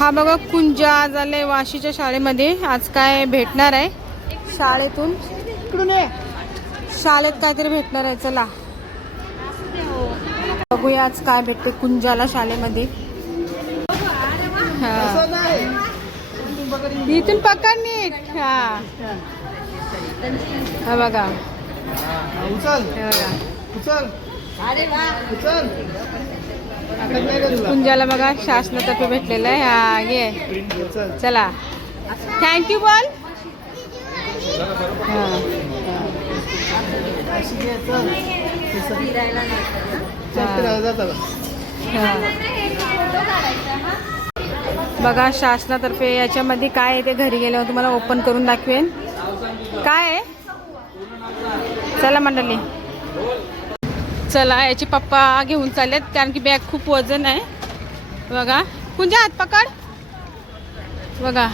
हा बघा कुंज आज आले वाशीच्या शाळेमध्ये. आज काय भेटणार आहे शाळेतून, शाळेत काहीतरी भेटणार आहे. चला बघूया आज काय भेटते कुंजाला शाळेमध्ये. इथून पकड नीट. हा बघा, कुंजाला बघा शासनातर्फे भेटलेलं आहे. हा घे, चला थँक्यू बोल. बघा शासनातर्फे याच्यामध्ये काय आहे ते घरी गेल्यावर तुम्हाला ओपन करून दाखवेन काय आहे. चला मंडळी, चला याचे पप्पा घेऊन चाललेत कारण की बॅग खूप वजन आहे. बघा कुंजा हात पकड. बघा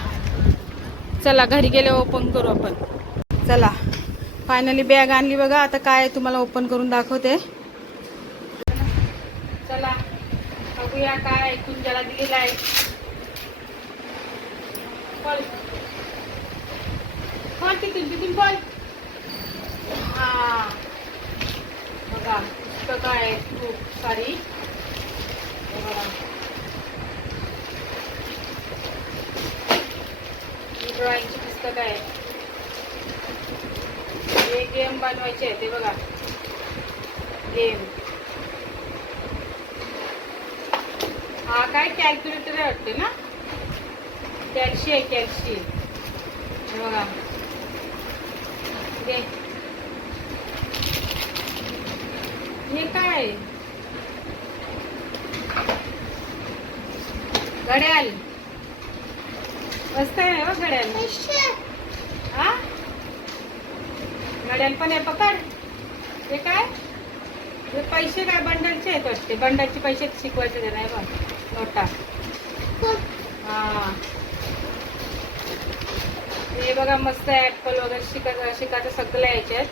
चला घरी गेले ओपन करू आपण. चला फायनली बॅग आणली बघा. आता काय तुम्हाला ओपन करून दाखवते. चला बघूया काय कुंजाला दिलेलं आहे. तिथून बोल. हा बघा पुस्तकं आहेत खूप सारी. ड्रॉइंगची पुस्तकं आहेत. हे गेम बनवायचे आहे ते बघा, गेम. हा काय कॅल्क्युलेटर वाटते ना, कॅल्शी आहे कॅल्शी. बघा हे काय घड्याळ मस्त आहे. घड्याळ, हा घड्याळ पण आहे. पकड. हे काय, हे पैसे काय बंडलचे आहेत वाटते. बंडलचे पैसे शिकवायचे ते नाही बघ, नोटा. हा हे बघा मस्त आहे. ऍपल वगैरे शिकायचं सगळं याच्यात.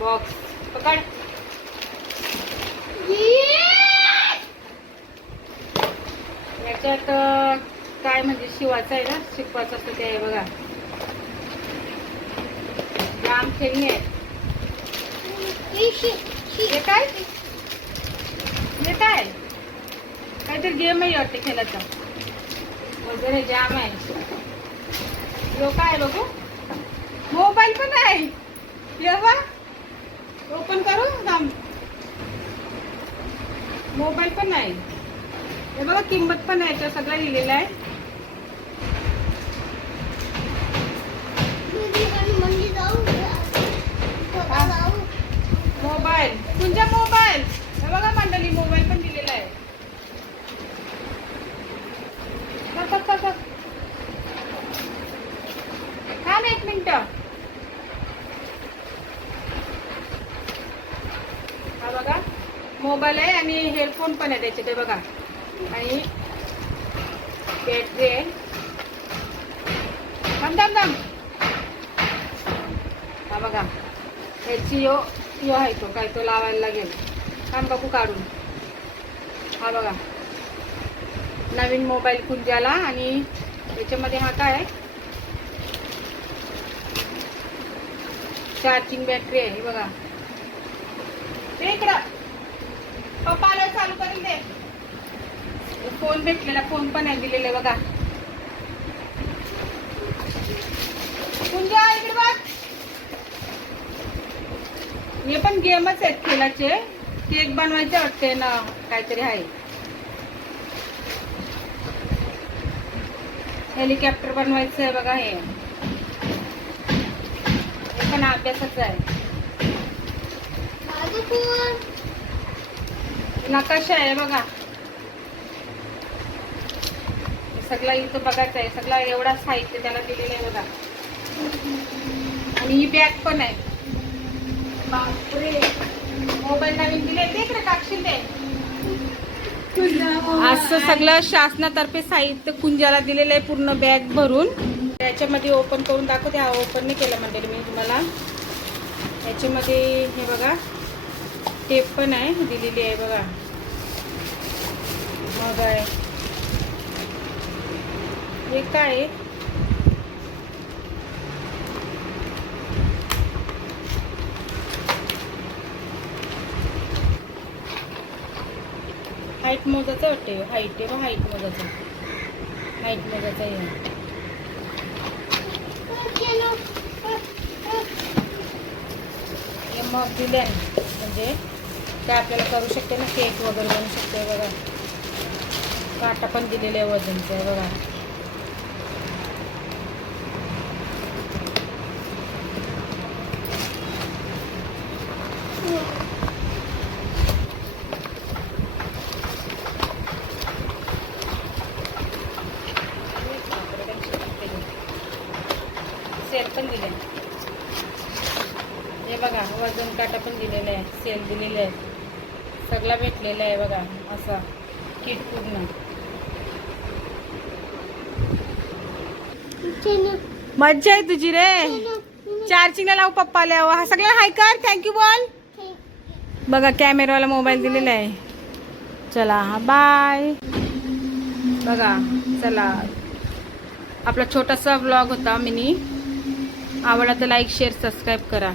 बॉक्स पकड. याच्यात काय म्हणजे शिवायचं आहे ना, शिकवायचं असतं ते आहे बघा. जाम खेळणी आहे. हे काय, हे काय काहीतरी गेम आहे वाटते खेळायचा वगैरे. जाम आहे. यो काय बघू, मोबाईल पण आहे. येवा ओपन करू थांब. मोबाईल पण आहे. हे बघा किंमत पण आहे, सगळं लिहिलेलं आहे. मोबाईल तुमच्या मोबाईल. हे बघा मंडळी मोबाईल पण दिलेला आहे. थांब एक मिनिट. हा बघा मोबाईल आहे आणि हेडफोन पण आहे त्याचे ते बघा. आणि बॅटरी आहे. दम हा बघा ह्याची यो आहे तो काय तो लावायला लागेल. थांब बघू काढून. हा बघा नवीन मोबाईल कुंजाला. आणि त्याच्यामध्ये हा काय आहे, चार्जिंग बॅटरी आहे. हे बघा ते इकडं पप्पाला चालू करून दे. फोन भेटलेला, फोन पण आहे दिलेले बघा. कुंजा इकडे बघ. हे पण गेमच आहेत खेळाचे. केक बनवायचे वाटते ना, काहीतरी आहे. हेलिकॉप्टर बनवायचं आहे बघा. हे पण अभ्यासाचं आहे. नकाशा आहे बघा. सगळं इथं बघायचं आहे. सगळं एवढा साहित्य त्याला दिलेलं आहे बघा. आणि ही बॅग पण आहे. बापरे मोबाईल नवीन दिले ते इकडे टाकशील ते. असं सगळं शासनातर्फे साहित्य कुंजाला दिलेलं आहे पूर्ण बॅग भरून. त्याच्यामध्ये ओपन करून दाखवते. हा ओपन नाही केलं म्हणजे मी तुम्हाला. याच्यामध्ये हे बघा टेप पण आहे दिलेली आहे बघा. मग आहे हे काय आहे? हाईट मोजाचं वाटते. हाईट आहे बा, हाईट मोजाचं. हाईट मोजाचं आहे. हे मग दिले म्हणजे ते आपल्याला करू शकते ना, केक वगैरे बनवू शकते बघा. काटा पण दिलेलं आहे वजनचं आहे बघा. सेल पण दिले. हे बघा वजन काटा पण दिलेला आहे, सेल दिलेले आहे, सगळं भेटलेलं आहे बघा. असा किट पूर्ण. मज्जा आहे तुझी रे. चार्जिंगला लावू पप्पाला. हा सगळं हाय कर, थँक्यू बोल. बघा कॅमेरावाला मोबाईल दिलेला आहे. चला हा बाय. बघा चला, आपला छोटासा व्लॉग होता मिनी. आवडला तर लाईक शेअर सबस्क्राईब करा.